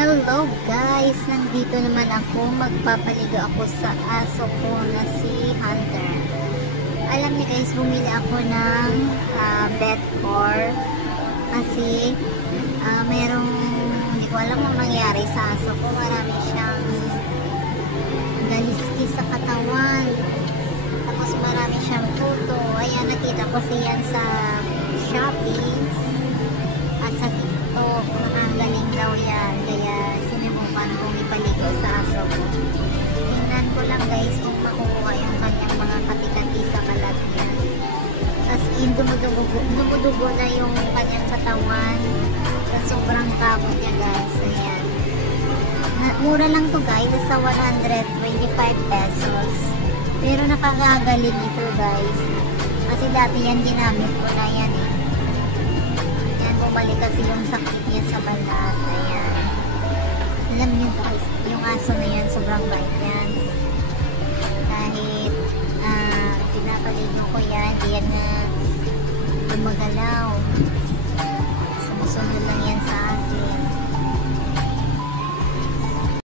Hello guys! Nandito naman ako. Magpapaligo ako sa aso ko na si Hunter. Alam niyo guys, bumili ako ng bed core kasi merong hindi ko alam ang mangyari sa aso ko. Marami siyang galiski sa katawan. Tapos marami siyang tuto. Ayan, nakita ko siyan sa Shopee at sa TikTok. Nakagaling daw yan. Kaya sinubukan kong ipaligo sa aso ko. Tingnan ko lang guys kung makukuha yung kanyang mga kati-kati sa kalat niya. As in, dumudugo na yung kanyang katawan. Sa sobrang kabot niya guys. Ayan. Mura lang to guys. Sa 125 pesos. Pero nakakagaling ito guys. Kasi dati yan ginamit ko na yan eh. Yan, bumalik kasi yung sakit niya sa balat. Ayan. Alam niyo guys, yung aso na yan, sobrang bait yan. Kahit pinapaligo ko yan, di yan na gumagalaw. Sumusunod lang yan